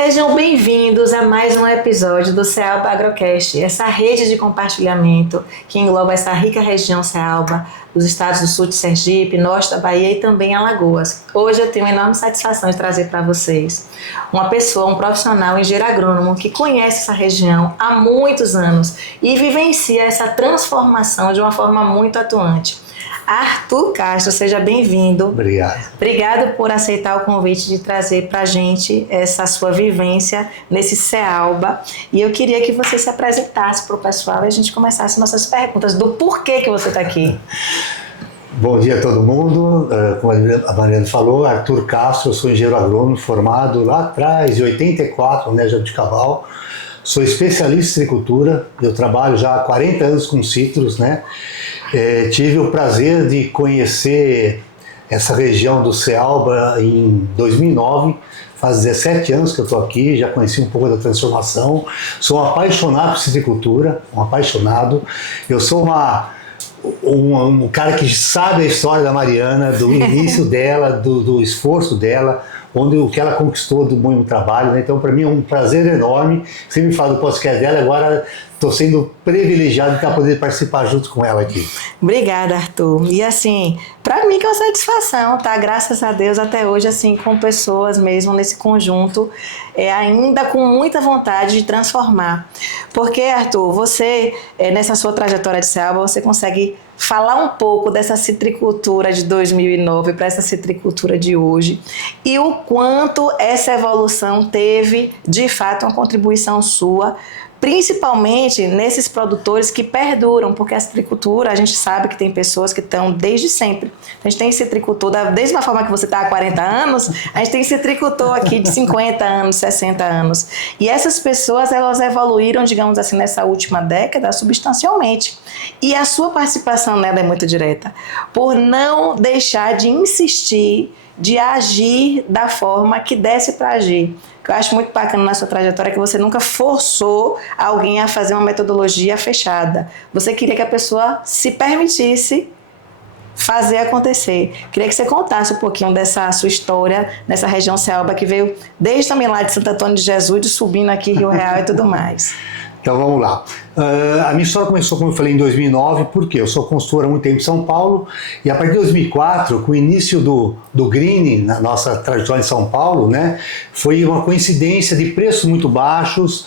Sejam bem-vindos a mais um episódio do Cealba Agrocast, essa rede de compartilhamento que engloba essa rica região Cealba, os estados do sul de Sergipe, norte da Bahia e também Alagoas. Hoje eu tenho uma enorme satisfação de trazer para vocês uma pessoa, um profissional engenheiro agrônomo que conhece essa região há muitos anos e vivencia essa transformação de uma forma muito atuante. Arthur Castro, seja bem-vindo. Obrigado. Obrigado por aceitar o convite de trazer para a gente essa sua vivência nesse Cealba. E eu queria que você se apresentasse para o pessoal e a gente começasse nossas perguntas do porquê que você está aqui. Bom dia a todo mundo. Como a Mariana falou, Arthur Castro, eu sou engenheiro agrônomo formado lá atrás, em 84, na Jabuticabal. Sou especialista em citricultura, eu trabalho já há 40 anos com citros, né? Tive o prazer de conhecer essa região do Cealba em 2009, faz 17 anos que eu estou aqui, já conheci um pouco da transformação, sou um apaixonado por citricultura, um apaixonado, eu sou um cara que sabe a história da Mariana, do início dela, do esforço dela, o que ela conquistou do bom trabalho, né? Então para mim é um prazer enorme, você me fala do podcast dela, agora estou sendo privilegiado de estar podendo participar junto com ela aqui. Obrigada, Arthur. E assim, para mim que é uma satisfação, tá? Graças a Deus até hoje, assim, com pessoas mesmo nesse conjunto, ainda com muita vontade de transformar. Porque, Arthur, você, nessa sua trajetória de Cealba, você consegue falar um pouco dessa citricultura de 2009 para essa citricultura de hoje e o quanto essa evolução teve, de fato, uma contribuição sua, principalmente nesses produtores que perduram, porque a citricultura, a gente sabe que tem pessoas que estão desde sempre. A gente tem citricultor, da mesma forma que você está há 40 anos, a gente tem citricultor aqui de 50 anos, 60 anos. E essas pessoas, elas evoluíram, digamos assim, nessa última década, substancialmente. E a sua participação nela é muito direta, por não deixar de insistir, de agir da forma que desse para agir. Eu acho muito bacana na sua trajetória que você nunca forçou alguém a fazer uma metodologia fechada. Você queria que a pessoa se permitisse fazer acontecer. Queria que você contasse um pouquinho dessa sua história nessa região Cealba que veio desde também lá de Santo Antônio de Jesus, de subindo aqui Rio Real e tudo mais. Então vamos lá. A minha história começou, como eu falei, em 2009, porque eu sou consultor há muito tempo em São Paulo, e a partir de 2004, com o início do Green na nossa trajetória em São Paulo, né, foi uma coincidência de preços muito baixos,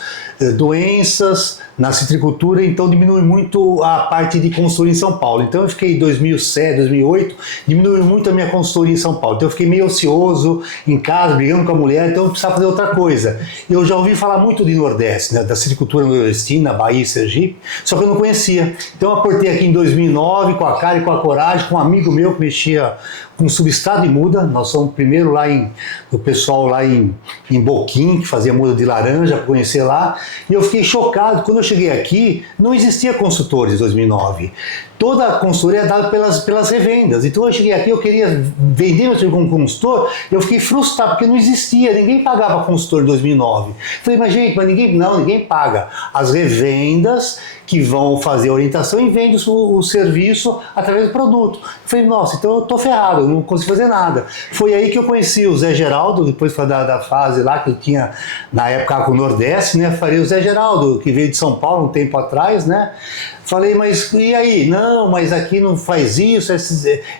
doenças na citricultura, então diminui muito a parte de consultoria em São Paulo. Então eu fiquei em 2007, 2008, diminuiu muito a minha consultoria em São Paulo. Então eu fiquei meio ocioso em casa, brigando com a mulher, então eu precisava fazer outra coisa. Eu já ouvi falar muito de Nordeste, né, da citricultura nordestina, Bahia e Sergipe, só que eu não conhecia. Então eu aportei aqui em 2009 com a cara e com a coragem, com um amigo meu que mexia com substrato de muda. Nós somos primeiro lá o pessoal lá em Boquim, que fazia muda de laranja, para conhecer lá, e eu fiquei chocado. Quando eu cheguei aqui, não existia consultores em 2009. Toda a consultoria é dada pelas revendas. Então eu cheguei aqui, eu queria vender meu serviço como consultor, eu fiquei frustrado, porque não existia, ninguém pagava consultor em 2009. Falei, mas gente, ninguém paga. As revendas que vão fazer a orientação e vendem o serviço através do produto. Eu falei, nossa, então eu tô ferrado, eu não consigo fazer nada. Foi aí que eu conheci o Zé Geraldo, depois da fase lá que ele tinha, na época com o Nordeste, né? Falei, o Zé Geraldo, que veio de São Paulo um tempo atrás, né? Falei, mas e aí? Não, mas aqui não faz isso,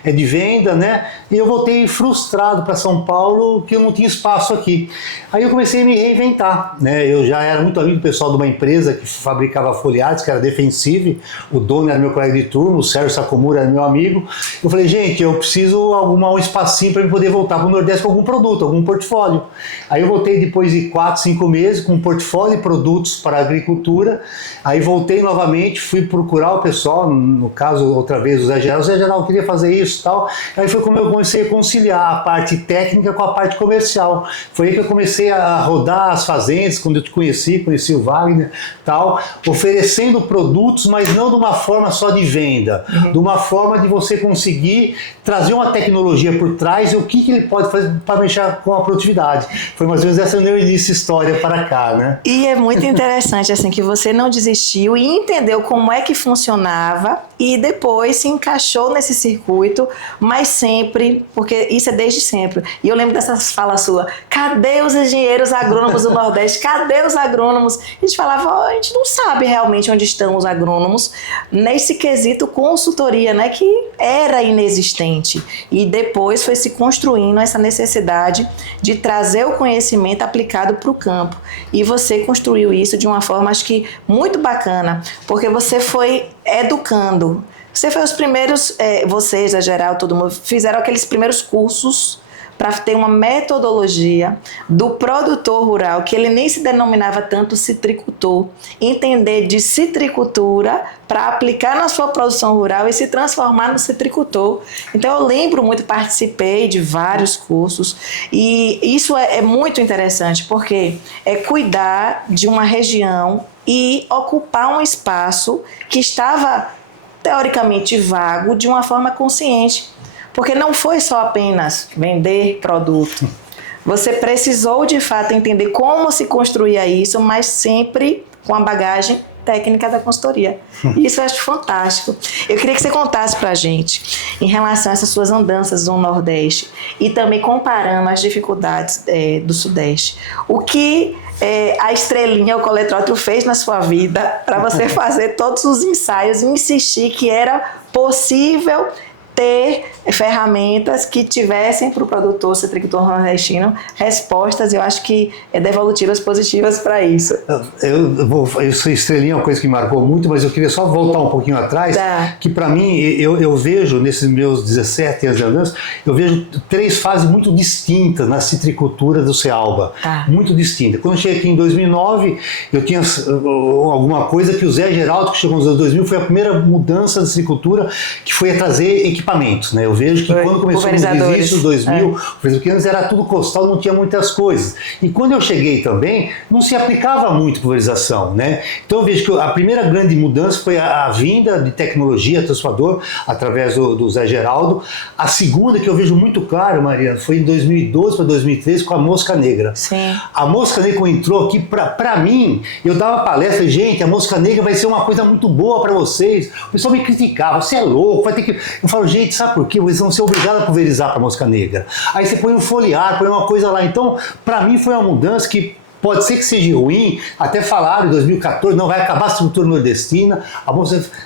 é de venda, né? E eu voltei frustrado para São Paulo, que eu não tinha espaço aqui. Aí eu comecei a me reinventar, né? Eu já era muito amigo do pessoal de uma empresa que fabricava foliares, que era Defensive, o dono era meu colega de turma, o Sérgio Sacomura era meu amigo. Eu falei, gente, eu preciso arrumar um espacinho para eu poder voltar para o Nordeste com algum produto, algum portfólio. Aí eu voltei depois de 4, 5 meses com um portfólio de produtos para a agricultura. Aí voltei novamente, fui procurar o pessoal, no caso, outra vez o Zé Geraldo queria fazer isso e tal. Aí foi como eu comecei a conciliar a parte técnica com a parte comercial. Foi aí que eu comecei a rodar as fazendas, quando eu te conheci o Wagner tal, oferecendo produtos, mas não de uma forma só de venda, de uma forma de você conseguir trazer uma tecnologia por trás e o que ele pode fazer para mexer com a produtividade. Foi mais ou menos essa meu início história para cá, né? E é muito interessante assim que você não desistiu e entendeu como é que funcionava e depois se encaixou nesse circuito, mas sempre, porque isso é desde sempre. E eu lembro dessas falas suas: cadê os engenheiros agrônomos do Nordeste? Cadê os agrônomos? A gente falava: oh, a gente não sabe realmente onde estão os agrônomos nesse quesito consultoria, né, que era inexistente. E depois foi se construindo essa necessidade de trazer o conhecimento aplicado para o campo. E você construiu isso de uma forma, acho que muito bacana, porque você foi educando. Você foi os primeiros, vocês, a geral, todo mundo, fizeram aqueles primeiros cursos para ter uma metodologia do produtor rural, que ele nem se denominava tanto citricultor, entender de citricultura para aplicar na sua produção rural e se transformar no citricultor. Então eu lembro muito, participei de vários cursos e isso é muito interessante, porque é cuidar de uma região e ocupar um espaço que estava teoricamente vago de uma forma consciente. Porque não foi só apenas vender produto. Você precisou, de fato, entender como se construía isso, mas sempre com a bagagem técnica da consultoria. Isso eu acho fantástico. Eu queria que você contasse pra gente, em relação a essas suas andanças no Nordeste, e também comparando as dificuldades do Sudeste. O que a estrelinha, o coletrótilo, fez na sua vida para você fazer todos os ensaios e insistir que era possível ter ferramentas que tivessem para o produtor citricultor nordestino respostas, eu acho que devolutivas positivas para isso. Essa estrelinha é uma coisa que me marcou muito, mas eu queria só voltar um pouquinho atrás, que para mim, eu vejo nesses meus 17 anos, eu vejo 3 fases muito distintas na citricultura do Cealba, muito distintas. Quando eu cheguei aqui em 2009, eu tinha alguma coisa que o Zé Geraldo, que chegou nos anos 2000, foi a primeira mudança da citricultura, que foi a trazer equipamentos, né? Eu vejo que quando começou nos inícios 2000, porque antes era tudo costal, não tinha muitas coisas. E quando eu cheguei também, não se aplicava muito pulverização, né? Então eu vejo que a primeira grande mudança foi a vinda de tecnologia transformador através do Zé Geraldo. A segunda, que eu vejo muito claro, Mariana, foi em 2012 para 2013 com a mosca negra. Sim. A mosca negra entrou aqui para mim, eu dava palestra, gente, a mosca negra vai ser uma coisa muito boa para vocês. O pessoal me criticava: você é louco, vai ter que... Eu falo: gente, sabe por quê? Vocês vão ser obrigados a pulverizar para a mosca negra. Aí você põe um foliar, põe uma coisa lá. Então, para mim foi uma mudança que pode ser que seja ruim, até falaram em 2014, não vai acabar a estrutura nordestina.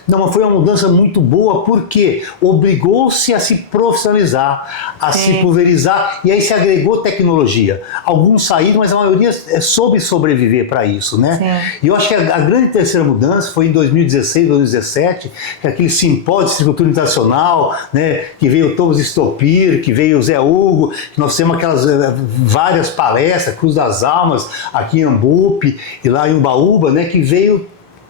Não, mas foi uma mudança muito boa, porque obrigou-se a se profissionalizar, a se pulverizar, e aí se agregou tecnologia. Alguns saíram, mas a maioria soube sobreviver para isso, né? Sim. E eu acho que a grande terceira mudança foi em 2016, 2017, que é aquele simpósio de citricultura internacional, né, que veio o Thomas Stopir, que veio o Zé Hugo, que nós temos aquelas várias palestras, Cruz das Almas, aqui em Ambupe e lá em Umbaúba, né, que veio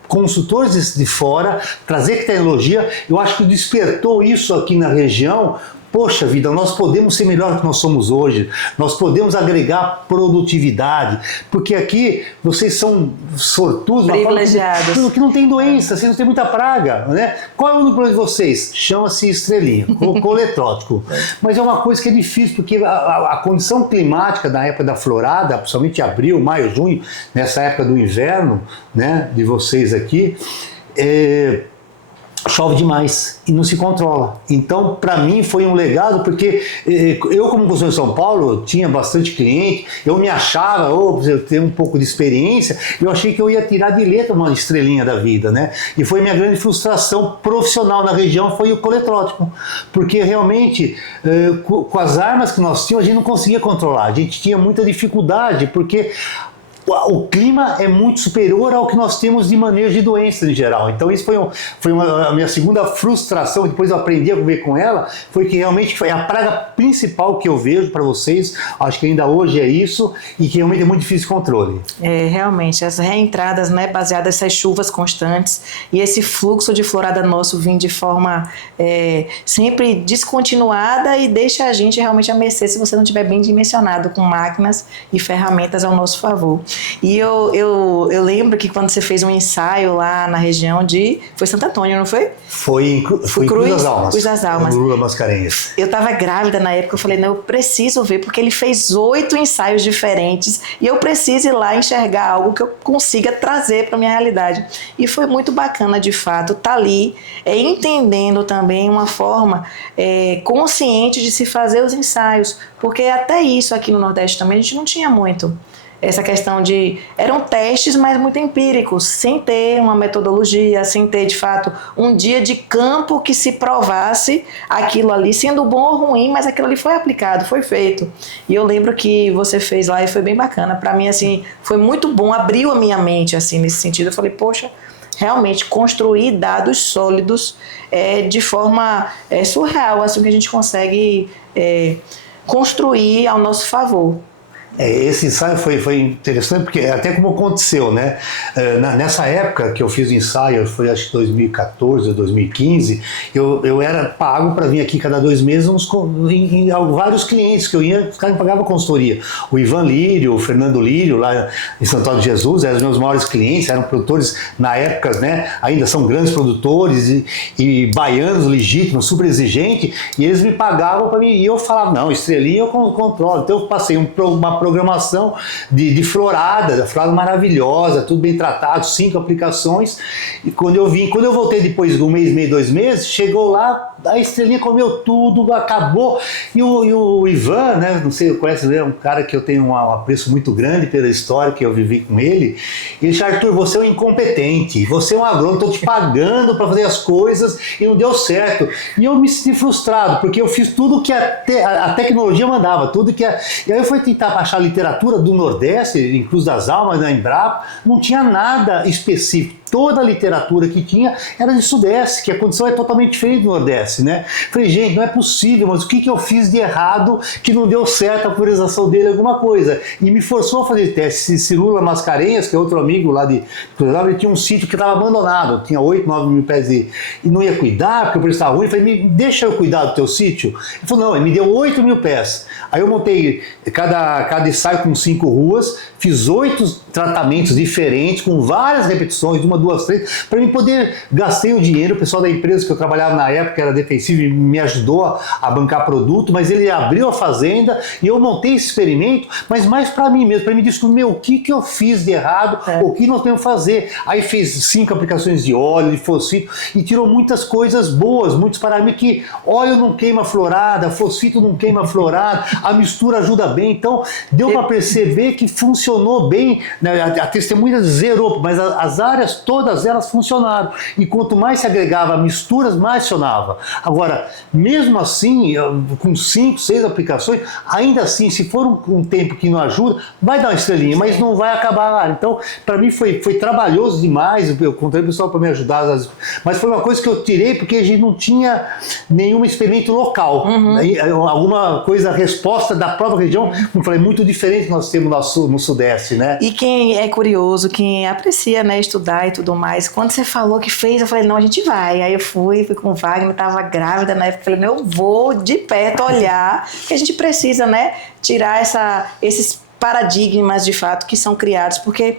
consultores de fora trazer tecnologia. Eu acho que despertou isso aqui na região. Poxa vida, nós podemos ser melhor do que nós somos hoje, nós podemos agregar produtividade, porque aqui vocês são sortudos, privilegiados, que não tem doença, vocês não tem muita praga, né? Qual é o único problema de vocês? Chama-se estrelinha, coletrótico. Mas é uma coisa que é difícil, porque a condição climática da época da florada, principalmente abril, maio, junho, nessa época do inverno, né, de vocês aqui, chove demais e não se controla. Então, para mim, foi um legado, porque eu, como consultor de São Paulo, tinha bastante cliente, eu me achava, eu tenho um pouco de experiência, eu achei que eu ia tirar de letra uma estrelinha da vida, né? E foi minha grande frustração profissional na região, foi o coletrótico, porque realmente, com as armas que nós tínhamos, a gente não conseguia controlar, a gente tinha muita dificuldade, porque o clima é muito superior ao que nós temos de manejo de doenças em geral. Então isso foi a minha segunda frustração, depois eu aprendi a viver com ela, foi que realmente foi a praga principal que eu vejo para vocês, acho que ainda hoje é isso, e que realmente é muito difícil de controle. Realmente, as reentradas, né, baseadas nessas chuvas constantes e esse fluxo de florada nosso vindo de forma sempre descontinuada e deixa a gente realmente a mercê se você não estiver bem dimensionado com máquinas e ferramentas ao nosso favor. E eu lembro que quando você fez um ensaio lá na região de... Foi Santo Antônio, não foi? Foi em Cruz das Almas. Cruz das Almas. Lula Mascarenhas. Eu estava grávida na época, eu falei, não, eu preciso ver, porque ele fez 8 ensaios diferentes e eu preciso ir lá enxergar algo que eu consiga trazer para minha realidade. E foi muito bacana, de fato, estar ali, entendendo também uma forma consciente de se fazer os ensaios, porque até isso aqui no Nordeste também a gente não tinha muito. Essa questão de... Eram testes, mas muito empíricos, sem ter uma metodologia, sem ter, de fato, um dia de campo que se provasse aquilo ali, sendo bom ou ruim, mas aquilo ali foi aplicado, foi feito. E eu lembro que você fez lá e foi bem bacana. Para mim, assim, foi muito bom, abriu a minha mente, assim, nesse sentido. Eu falei, poxa, realmente, construir dados sólidos de forma surreal, assim, que a gente consegue construir ao nosso favor. Esse ensaio foi interessante porque até como aconteceu, né? Nessa época que eu fiz o ensaio, foi acho que 2014 ou 2015, eu era pago para vir aqui cada 2 meses em vários clientes que eu ia, os caras me pagavam consultoria. O Ivan Lírio, o Fernando Lírio, lá em Santo Antônio de Jesus, eram os meus maiores clientes, eram produtores na época, né? Ainda são grandes produtores e baianos legítimos, super exigentes, e eles me pagavam para mim, e eu falava, não, estrelinha eu controlo. Então eu passei uma programação de florada maravilhosa, tudo bem tratado, 5 aplicações, e quando eu voltei depois de 1 mês, meio, 2 meses, chegou lá, a estrelinha comeu tudo, acabou, e o Ivan, né, não sei, conhece, é um cara que eu tenho um apreço muito grande pela história que eu vivi com ele, e ele disse, Arthur, você é um incompetente, você é um agrônomo, estou te pagando para fazer as coisas, e não deu certo, e eu me senti frustrado, porque eu fiz tudo que a tecnologia mandava, tudo que e aí eu fui tentar baixar a literatura do Nordeste, em Cruz das Almas, na Embrapa, não tinha nada específico. Toda a literatura que tinha era de Sudeste, que a condição é totalmente diferente do Nordeste, né? Falei, gente, não é possível, mas o que eu fiz de errado que não deu certo a pulverização dele, alguma coisa? E me forçou a fazer teste. Esse Lula Mascarenhas, que é outro amigo lá de Cruz das Almas, ele tinha um sítio que estava abandonado, tinha 8, 9 mil pés e não ia cuidar, porque o preço estava ruim. Eu falei, deixa eu cuidar do teu sítio? Ele falou, não, ele me deu 8 mil pés. Aí eu montei cada ensaio com 5 ruas, fiz 8 tratamentos diferentes, com várias repetições, 1, 2, 3, para mim poder, gastei o dinheiro, o pessoal da empresa que eu trabalhava na época, era defensivo, e me ajudou a bancar produto, mas ele abriu a fazenda e eu montei esse experimento, mas mais para mim mesmo, para me descobrir, o que eu fiz de errado, o que nós temos que fazer. Aí fez 5 aplicações de óleo, de fosfito, e tirou muitas coisas boas, muitos parâmetros que óleo não queima florada, fosfito não queima florada, a mistura ajuda bem, então deu para perceber que funcionou bem, né? A testemunha zerou, mas as áreas todas elas funcionaram, e quanto mais se agregava misturas, mais funcionava. Agora, mesmo assim, com 5, 6 aplicações, ainda assim, se for um tempo que não ajuda, vai dar uma estrelinha, mas não vai acabar. Então, para mim foi trabalhoso demais, eu contei o pessoal para me ajudar, mas foi uma coisa que eu tirei porque a gente não tinha nenhum experimento local, alguma coisa, resposta da própria região, como eu falei, muito diferente que nós temos no Sudeste, né? E quem é curioso, quem aprecia, né, estudar e tudo mais, quando você falou que fez, eu falei, não, a gente vai. Aí eu fui com o Wagner, estava grávida na época, falei, não, eu vou de perto olhar, que a gente precisa, né, tirar esses paradigmas de fato que são criados, porque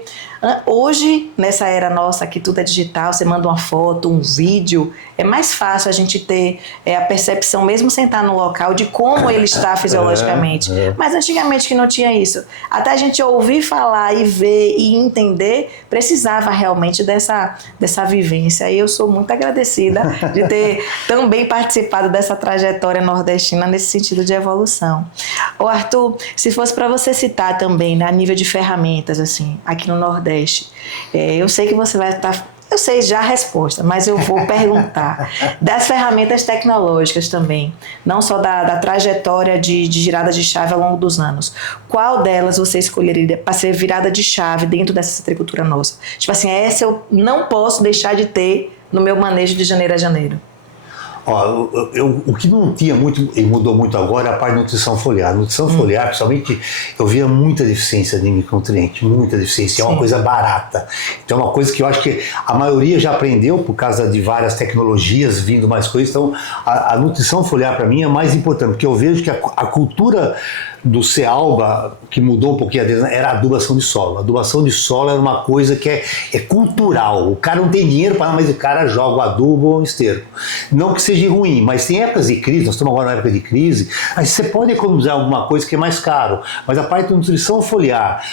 hoje, nessa era nossa que tudo é digital, você manda uma foto, um vídeo, é mais fácil a gente ter a percepção, mesmo sem estar no local, de como ele está fisiologicamente. Mas antigamente que não tinha isso. Até a gente ouvir falar e ver e entender, precisava realmente dessa vivência. E eu sou muito agradecida de ter também participado dessa trajetória nordestina nesse sentido de evolução. Ô Arthur, se fosse para você citar também, né, a nível de ferramentas, assim, aqui no Nordeste, eu sei que você vai estar... Eu sei já a resposta, mas eu vou perguntar. Das ferramentas tecnológicas também, não só da trajetória de girada de chave ao longo dos anos. Qual delas você escolheria para ser virada de chave dentro dessa citricultura nossa? Tipo assim, essa eu não posso deixar de ter no meu manejo de janeiro a janeiro. Ó, o que não tinha muito e mudou muito agora é a parte de nutrição foliar. Nutrição foliar, principalmente, eu via muita deficiência de micronutriente, muita deficiência. É uma coisa barata. Então é uma coisa que eu acho que a maioria já aprendeu por causa de várias tecnologias vindo mais coisas. Então a nutrição foliar para mim é mais importante, porque eu vejo que a cultura do CEALBA, que mudou um pouquinho, era a adubação de solo. A adubação de solo era uma coisa que é cultural. O cara não tem dinheiro para nada, mas o cara joga o adubo ou o esterco. Não que seja ruim, mas tem épocas de crise, nós estamos agora na época de crise, aí você pode economizar alguma coisa que é mais caro, mas a parte de nutrição foliar,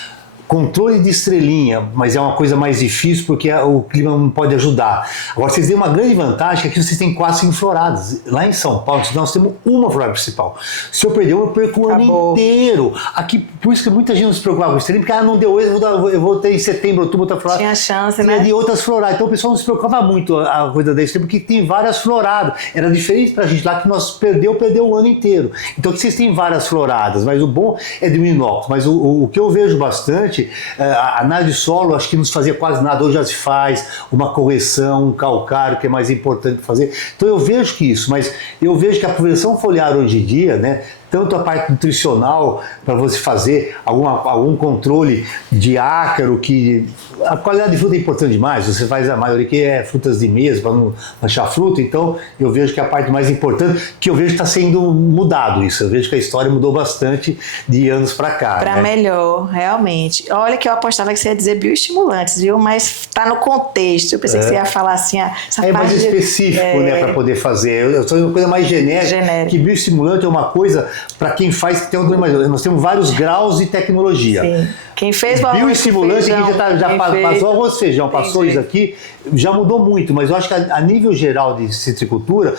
controle de estrelinha, mas é uma coisa mais difícil porque o clima não pode ajudar. Agora, vocês têm uma grande vantagem que aqui vocês têm 4, 5 floradas. Lá em São Paulo, nós temos uma florada principal. Se eu perder uma, eu perco o ano inteiro. Aqui, por isso que muita gente não se preocupa com estrelinha, porque não deu êxito, eu vou ter em setembro, outubro, outra florada. Tinha chance, né? De outras floradas. Então o pessoal não se preocupava muito a coisa da estrelinha, porque tem várias floradas. Era diferente pra gente lá que nós perdeu o ano inteiro. Então aqui vocês têm várias floradas, mas o bom é diminuir inóculos. Mas o que eu vejo bastante, a análise de solo, acho que não se fazia quase nada, hoje já se faz uma correção, um calcário, que é mais importante fazer. Então eu vejo que isso, mas eu vejo que a prevenção foliar hoje em dia, né, tanto a parte nutricional, para você fazer algum controle de ácaro, que a qualidade de fruta é importante demais, você faz a maioria que é frutas de mesa, para não manchar fruta, então eu vejo que a parte mais importante, que eu vejo que está sendo mudado isso, eu vejo que a história mudou bastante de anos para cá. Para melhor, realmente. Olha que eu apostava que você ia dizer bioestimulantes, viu? Mas está no contexto, eu pensei que você ia falar assim, essa mais específico, né, para poder fazer, eu estou uma coisa mais genérica, que bioestimulante é uma coisa para quem faz, que tem nós temos vários graus de tecnologia. Sim. Quem fez o bioestimulante, quem já passou arroz e feijão, passou isso aqui, já mudou muito, mas eu acho que a nível geral de citricultura,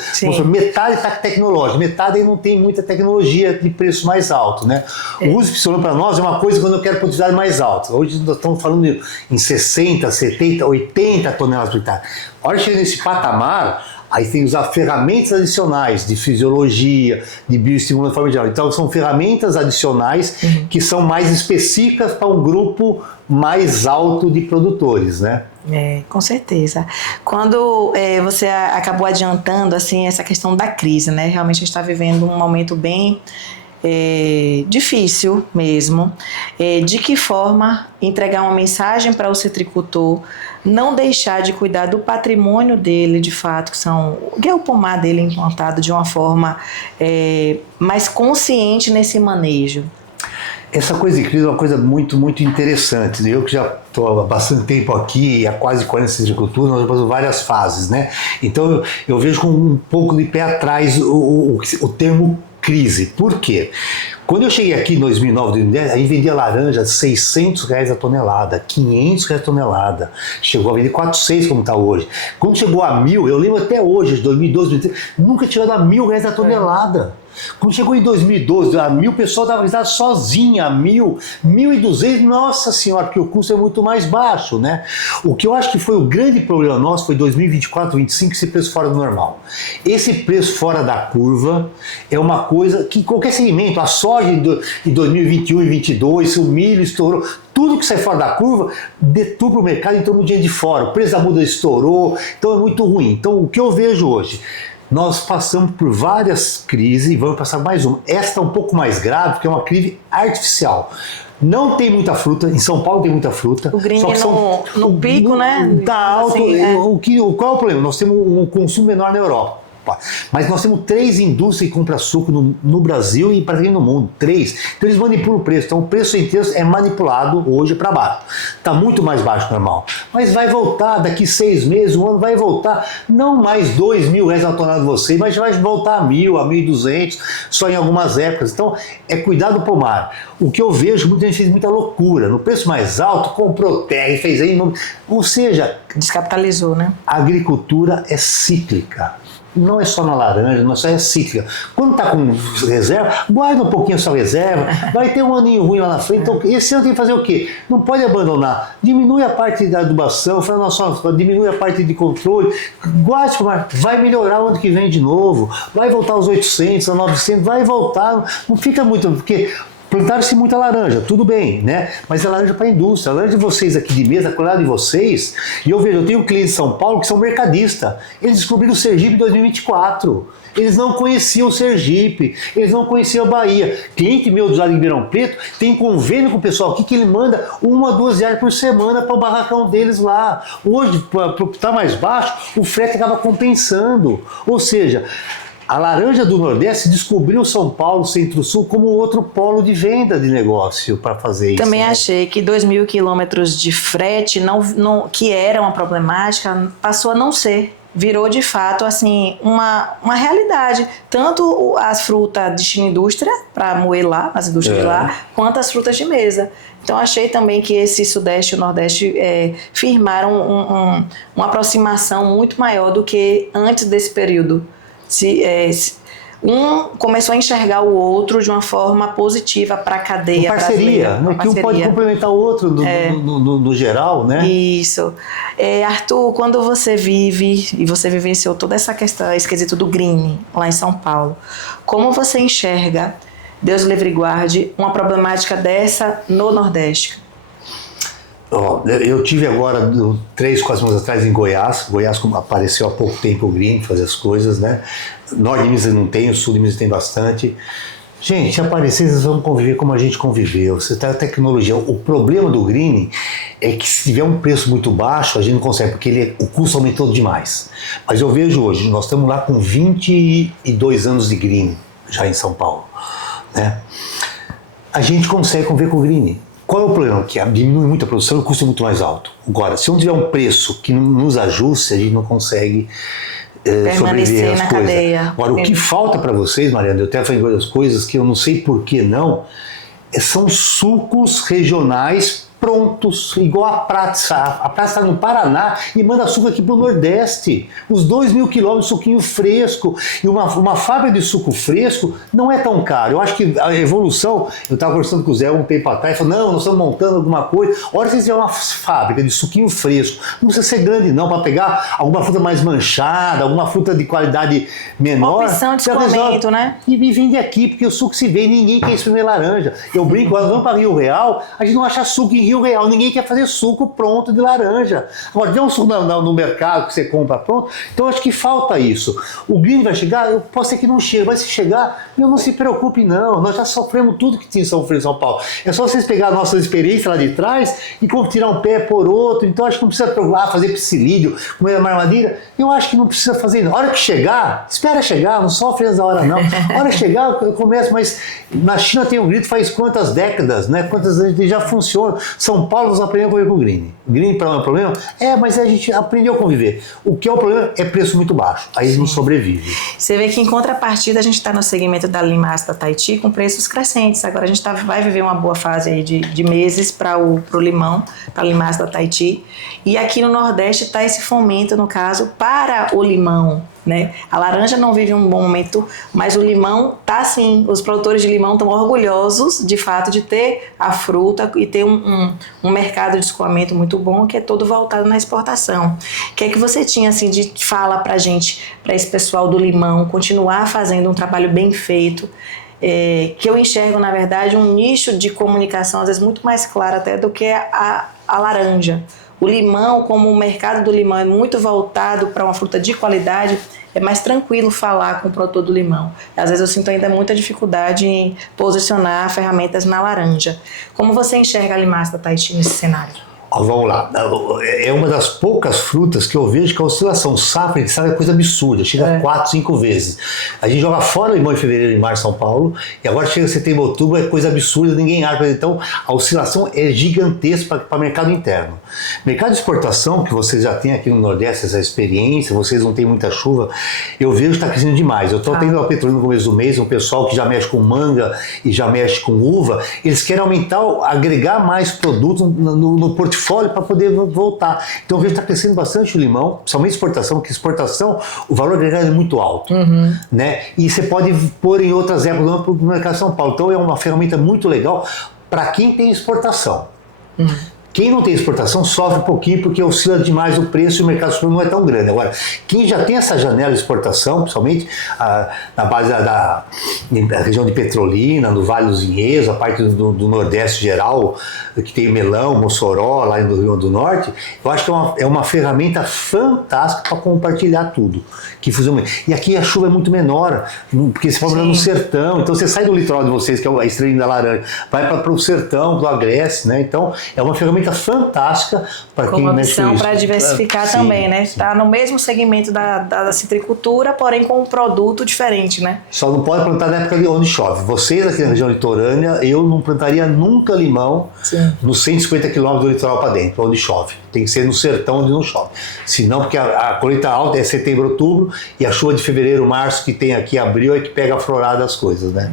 metade está tecnológica, metade aí não tem muita tecnologia de preço mais alto, né? O uso de para nós é uma coisa quando eu quero produtividade mais alta. Hoje nós estamos falando em 60, 70, 80 toneladas por hectare. A hora que chega nesse patamar, aí tem que usar ferramentas adicionais de fisiologia, de bioestimulante de forma geral. Então são ferramentas adicionais que são mais específicas para um grupo mais alto de produtores, né? Com certeza. Quando você acabou adiantando assim, essa questão da crise, né? Realmente a gente está vivendo um momento bem difícil mesmo. De que forma entregar uma mensagem para o citricultor não deixar de cuidar do patrimônio dele, de fato, que é o pomar dele implantado de uma forma mais consciente nesse manejo? Essa coisa de crise é uma coisa muito, muito interessante. Eu que já estou há bastante tempo aqui, há quase 40 anos de agricultura, nós passamos várias fases, né? Então eu vejo com um pouco de pé atrás o termo crise. Por quê? Quando eu cheguei aqui em 2009, 2010, a gente vendia laranja de R$600 a tonelada, R$500 a tonelada. Chegou a vender 400 como está hoje. Quando chegou a 1.000, eu lembro até hoje, de 2012, 2013, nunca tinha dado R$1.000 a tonelada. Quando chegou em 2012, a 1.000 pessoas estavam realizadas sozinha, 1.000, 1.200, nossa senhora, porque o custo é muito mais baixo, né? O que eu acho que foi o grande problema nosso foi 2024, 2025, esse preço fora do normal. Esse preço fora da curva é uma coisa que qualquer segmento, a soja em 2021 e 2022, se o milho estourou, tudo que sai fora da curva deturpa o mercado, entrou muito dinheiro de fora, o preço da muda estourou, então é muito ruim. Então o que eu vejo hoje? Nós passamos por várias crises e vamos passar mais uma. Esta é um pouco mais grave, porque é uma crise artificial. Não tem muita fruta, em São Paulo tem muita fruta. O green no pico, né? Está alto. Assim, qual é o problema? Nós temos um consumo menor na Europa. Mas nós temos 3 indústrias que compram suco no Brasil e praticamente no mundo. 3. Então eles manipulam o preço. Então o preço inteiro é manipulado hoje para baixo. Está muito mais baixo que o normal. Mas vai voltar daqui 6 meses, um ano vai voltar. Não mais R$2.000 a tonelada de você, mas vai voltar a 1.000, a 1.200, só em algumas épocas. Então é cuidar do pomar. O que eu vejo, muita gente fez muita loucura. No preço mais alto, comprou terra e fez aí. Ou seja, descapitalizou, né? A agricultura é cíclica. Não é só na laranja, não é cíclica. Quando está com reserva, guarda um pouquinho a sua reserva, vai ter um aninho ruim lá na frente, então esse ano tem que fazer o quê? Não pode abandonar, diminui a parte da adubação, diminui a parte de controle, guarde, vai melhorar o ano que vem de novo, vai voltar aos 800, aos 900, vai voltar, não fica muito, porque plantaram-se muita laranja, tudo bem, né? Mas é laranja para a indústria. A laranja de vocês aqui de mesa, a qualidade de vocês, e eu vejo, eu tenho clientes de São Paulo que são mercadistas. Eles descobriram o Sergipe em 2024. Eles não conheciam o Sergipe, eles não conheciam a Bahia. Cliente meu do lado de Ribeirão Preto tem convênio com o pessoal aqui que ele manda 1 a 2 viagens por semana para o barracão deles lá. Hoje, para estar mais baixo, o frete acaba compensando. Ou seja, A laranja do Nordeste descobriu São Paulo, Centro-Sul, como outro polo de venda de negócio para fazer isso. Também achei que 2.000 quilômetros de frete, que era uma problemática, passou a não ser. Virou, de fato, assim, uma realidade. Tanto as frutas de China indústria, para moer lá, as indústrias de lá, quanto as frutas de mesa. Então, achei também que esse Sudeste e o Nordeste firmaram uma aproximação muito maior do que antes desse período. Um começou a enxergar o outro de uma forma positiva para a cadeia brasileira. Né? Que um pode complementar o outro no geral, né? Isso. Arthur, quando você vive, e você vivenciou toda essa questão, esse quesito do green lá em São Paulo, como você enxerga, Deus livre e guarde, uma problemática dessa no Nordeste? Eu tive agora 3, 4 meses atrás em Goiás. Goiás apareceu há pouco tempo o green, fazer as coisas, né? Norte de Minas não tem, o sul de Minas tem bastante. Gente, se aparecer, vocês vão conviver como a gente conviveu. Você tem a tecnologia. O problema do green é que se tiver um preço muito baixo, a gente não consegue, porque o custo aumentou demais. Mas eu vejo hoje, nós estamos lá com 22 anos de green, já em São Paulo, né? A gente consegue conviver com o green. Qual é o problema? Que diminui muito a produção e o custo é muito mais alto. Agora, se não tiver um preço que nos ajuste, a gente não consegue sobreviver às coisas. Cadeia. Agora, o que falta para vocês, Mariana, eu até falei das coisas que eu não sei por que não, são sucos regionais prontos, igual a Praça. A Praça está no Paraná e manda suco aqui para o Nordeste. Os 2.000 quilômetros, suquinho fresco. E uma fábrica de suco fresco não é tão caro. Eu acho que a evolução, eu estava conversando com o Zé um tempo atrás, falou, não, nós estamos montando alguma coisa. A hora que vocês tiverem uma fábrica de suquinho fresco, não precisa ser grande não, para pegar alguma fruta mais manchada, alguma fruta de qualidade menor. Uma opção de escoamento, né? E vende aqui, porque o suco se vende, ninguém quer espremer laranja. Eu brinco, nós vamos para Rio Real, a gente não acha suco em Rio Real, ninguém quer fazer suco pronto de laranja. Agora, tem um suco no mercado que você compra pronto, então acho que falta isso. O green vai chegar, eu posso ser que não chegue, mas se chegar, não se preocupe não, nós já sofremos tudo que tinha em São Paulo. É só vocês pegar a nossa experiência lá de trás e como tirar um pé por outro, então acho que não precisa preocupar, fazer psilídeo, comer armadilha, eu acho que não precisa fazer. A hora que chegar, espera chegar, não sofre essa hora não. A hora que chegar, eu começo, mas na China tem um grito faz quantas décadas, né? Quantas anos já funciona. São Paulo nos aprendeu a conviver com o green. Green para um problema? Mas a gente aprendeu a conviver. O que é o problema é preço muito baixo. Aí ele não sobrevive. Você vê que em contrapartida a gente está no segmento da limaça da Tahiti com preços crescentes. Agora a gente vai viver uma boa fase aí de meses para o limão, para a limaça da Tahiti. E aqui no Nordeste está esse fomento, no caso, para o limão. Né? A laranja não vive um bom momento, mas o limão tá sim. Os produtores de limão estão orgulhosos de fato de ter a fruta e ter um mercado de escoamento muito bom, que é todo voltado na exportação. O que é que você tinha assim de fala pra gente, para esse pessoal do limão continuar fazendo um trabalho bem feito? Que eu enxergo, na verdade, um nicho de comunicação às vezes muito mais claro até do que a laranja. O limão, como o mercado do limão é muito voltado para uma fruta de qualidade, é mais tranquilo falar com o produtor do limão. Às vezes eu sinto ainda muita dificuldade em posicionar ferramentas na laranja. Como você enxerga a limaça da Tahiti nesse cenário? Vamos lá, é uma das poucas frutas que eu vejo que a oscilação safra é coisa absurda, chega a 4, 5 vezes. A gente joga fora o limão em fevereiro e março em São Paulo, e agora chega setembro, outubro, é coisa absurda, ninguém acha. Então a oscilação é gigantesca para o mercado interno. Mercado de exportação, que vocês já têm aqui no Nordeste essa experiência, vocês não têm muita chuva, eu vejo que está crescendo demais. Eu estou tendo a Petrolina no começo do mês, um pessoal que já mexe com manga e já mexe com uva, eles querem aumentar, agregar mais produtos no portfólio para poder voltar. Então a gente está crescendo bastante o limão, principalmente exportação, porque exportação, o valor agregado é muito alto. Né? E você pode pôr em outras épocas para o mercado de São Paulo. Então é uma ferramenta muito legal para quem tem exportação. Quem não tem exportação sofre um pouquinho porque oscila demais o preço e o mercado não é tão grande. Agora, quem já tem essa janela de exportação, principalmente na base da região de Petrolina, no Vale dos Vinhedos, a parte do Nordeste geral, que tem Melão, Mossoró, lá no Rio Grande do Norte, eu acho que é uma ferramenta fantástica para compartilhar tudo. E aqui a chuva é muito menor, porque você pode no sertão, então você sai do litoral de vocês, que é a Estrelinha da Laranja, vai para o sertão, do Agreste, né? Então é uma ferramenta ferramenta fantástica para quem mexe com Como isso. opção para diversificar também, né? Está no mesmo segmento da citricultura, porém com um produto diferente, né? Só não pode plantar na época onde chove. Vocês aqui na região litorânea, eu não plantaria nunca limão nos 150 quilômetros do litoral para dentro, onde chove. Tem que ser no sertão onde não chove. Senão, porque a colheita alta é setembro, outubro, e a chuva de fevereiro, março que tem aqui, abril, é que pega a florada das coisas, né?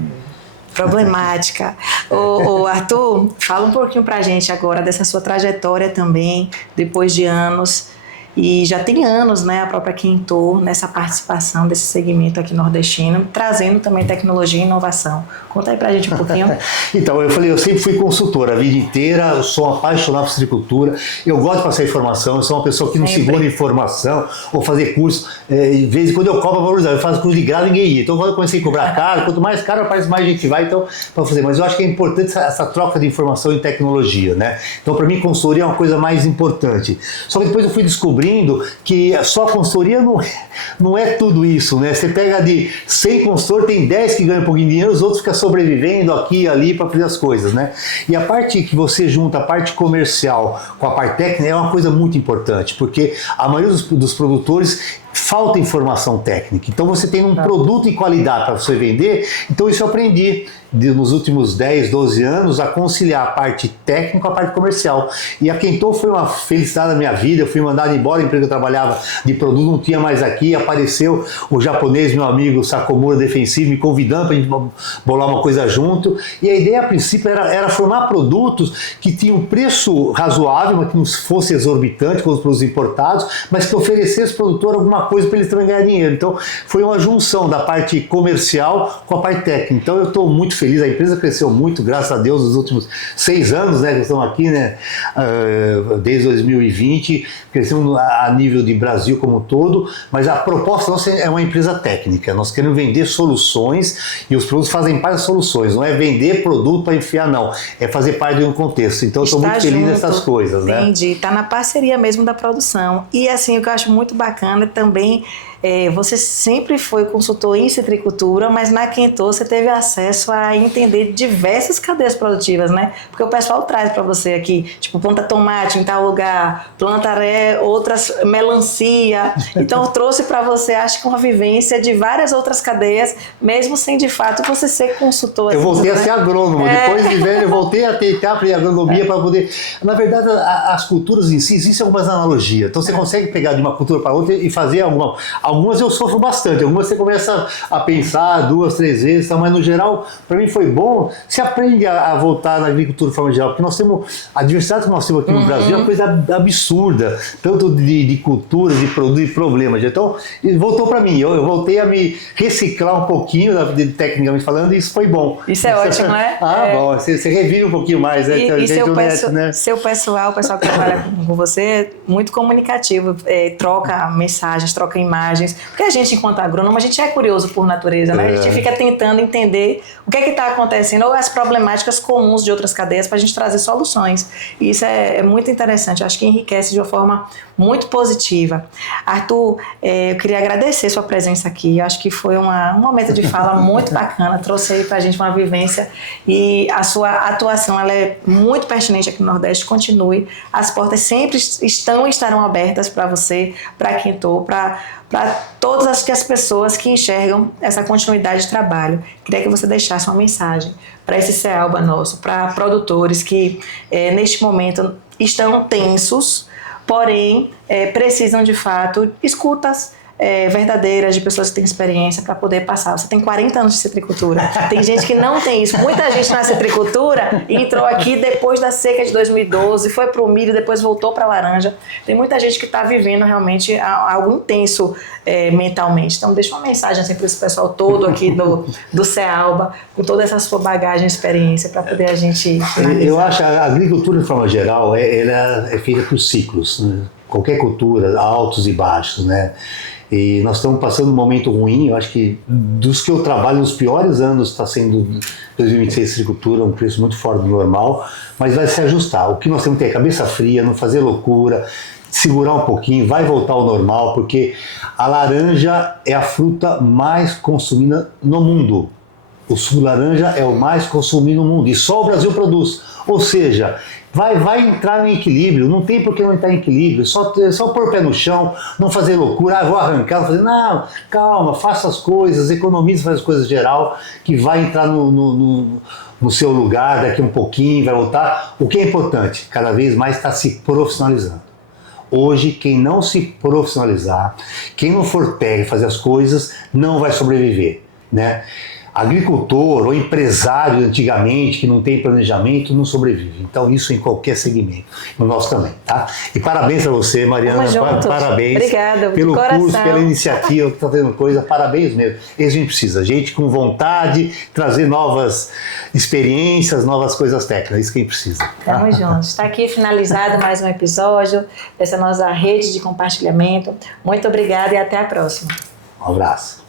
Problemática. Ô Arthur, fala um pouquinho pra gente agora dessa sua trajetória também, depois de anos, e já tem anos, né, a própria Quinto nessa participação desse segmento aqui nordestino, trazendo também tecnologia e inovação. Conta aí pra gente um pouquinho. Então, eu falei, eu sempre fui consultor a vida inteira, eu sou apaixonado por citricultura, eu gosto de passar informação, eu sou uma pessoa que não segura informação ou fazer curso, de vez em quando eu cobro valorizar, eu faço curso de grado e ninguém ia. Então, quando eu comecei a cobrar caro, quanto mais caro, parece mais gente vai, então, para fazer. Mas eu acho que é importante essa troca de informação e tecnologia, né? Então, para mim, consultoria é uma coisa mais importante. Só que depois eu fui descobrindo que só a consultoria não é tudo isso, né? Você pega de 100 consultores, tem 10 que ganham um pouquinho de dinheiro, os outros ficam sobrevivendo aqui e ali para fazer as coisas, né? E a parte que você junta, a parte comercial com a parte técnica é uma coisa muito importante, porque a maioria dos produtores falta informação técnica. Então você tem um produto de qualidade para você vender, então isso eu aprendi nos últimos 10, 12 anos a conciliar a parte técnica com a parte comercial. E a Quinto foi uma felicidade na minha vida, eu fui mandado embora, a empresa que eu trabalhava de produto não tinha mais aqui, apareceu o japonês, meu amigo Sakomura Defensivo, me convidando para a gente bolar uma coisa junto, e a ideia a princípio era formar produtos que tinham preço razoável, mas que não fosse exorbitante com os produtos importados, mas que oferecesse ao produtor alguma coisa para eles também ganhar dinheiro. Então foi uma junção da parte comercial com a parte técnica. Então eu estou muito feliz, a empresa cresceu muito, graças a Deus, nos últimos 6 anos, né, que estamos aqui, né, desde 2020, crescemos a nível de Brasil como um todo, mas a proposta nossa é uma empresa técnica, nós queremos vender soluções e os produtos fazem parte das soluções, não é vender produto para enfiar, não, é fazer parte de um contexto. Então eu estou muito feliz nessas coisas, né? Entendi, está na parceria mesmo da produção. E assim, o que eu acho muito bacana também, você sempre foi consultor em citricultura, mas na Quinto você teve acesso a entender diversas cadeias produtivas, né? Porque o pessoal traz para você aqui, tipo, planta tomate em tal lugar, planta outras melancia. Então trouxe para você, acho que uma vivência de várias outras cadeias, mesmo sem de fato você ser consultor. Eu voltei a ser agrônomo, depois de velho eu voltei a tentar aprender agronomia para poder... Na verdade, as culturas em si, existem algumas analogias. Então você consegue pegar de uma cultura para outra e fazer algumas eu sofro bastante, algumas você começa a pensar 2, 3 vezes, mas no geral, para mim foi bom, você aprende a voltar na agricultura de forma geral, porque nós temos, a diversidade que nós temos aqui no Brasil é uma coisa absurda, tanto de culturas, de produtos, de problemas. Então, voltou para mim, eu voltei a me reciclar um pouquinho, tecnicamente falando, e isso foi bom. Isso é ótimo, né? Bom, você revive um pouquinho mais, né? E seu pessoal, o pessoal que trabalha com você, é muito comunicativo, troca mensagens, troca imagens, porque a gente, enquanto agrônomo, a gente é curioso por natureza, né? A gente fica tentando entender o que está acontecendo ou as problemáticas comuns de outras cadeias para a gente trazer soluções. E isso é muito interessante, eu acho que enriquece de uma forma muito positiva. Arthur, eu queria agradecer sua presença aqui, eu acho que foi um momento de fala muito bacana, trouxe aí para a gente uma vivência e a sua atuação ela é muito pertinente aqui no Nordeste, continue, as portas sempre estão e estarão abertas para você, para Quinto, para todas as pessoas que enxergam essa continuidade de trabalho. Queria que você deixasse uma mensagem para esse CEALBA nosso, para produtores que neste momento estão tensos, porém precisam de fato escutas verdadeiras de pessoas que têm experiência para poder passar. Você tem 40 anos de citricultura. Tem gente que não tem isso. Muita gente na citricultura entrou aqui depois da seca de 2012, foi para o milho, depois voltou para a laranja. Tem muita gente que está vivendo realmente algo intenso mentalmente. Então deixa uma mensagem assim, para esse pessoal todo aqui do CEALBA, com toda essa sua bagagem e experiência para poder a gente finalizar. Eu acho que a agricultura, de forma geral, ela é feita por ciclos, né? Qualquer cultura, altos e baixos, né? E nós estamos passando um momento ruim, eu acho que dos que eu trabalho, nos piores anos está sendo 2026 citricultura, um preço muito fora do normal, mas vai se ajustar. O que nós temos que ter cabeça fria, não fazer loucura, segurar um pouquinho, vai voltar ao normal, porque a laranja é a fruta mais consumida no mundo. O suco laranja é o mais consumido no mundo e só o Brasil produz. Ou seja, vai entrar em equilíbrio, não tem por que não entrar em equilíbrio, só pôr o pé no chão, não fazer loucura, vou arrancar, não fazer, não, calma, faça as coisas, economize, faz as coisas geral, que vai entrar no seu lugar daqui um pouquinho, vai voltar. O que é importante, cada vez mais está se profissionalizando. Hoje, quem não se profissionalizar, quem não for pé e fazer as coisas, não vai sobreviver, né? Agricultor ou empresário antigamente que não tem planejamento não sobrevive. Então isso em qualquer segmento, no nosso também, tá? E parabéns a você, Mariana, parabéns. Obrigada, pelo curso, pela iniciativa que está fazendo coisa, parabéns mesmo. Isso a gente precisa, gente com vontade, trazer novas experiências, novas coisas técnicas, isso que a gente precisa. Tamo junto. Está aqui finalizado mais um episódio dessa nossa rede de compartilhamento. Muito obrigada e até a próxima. Um abraço.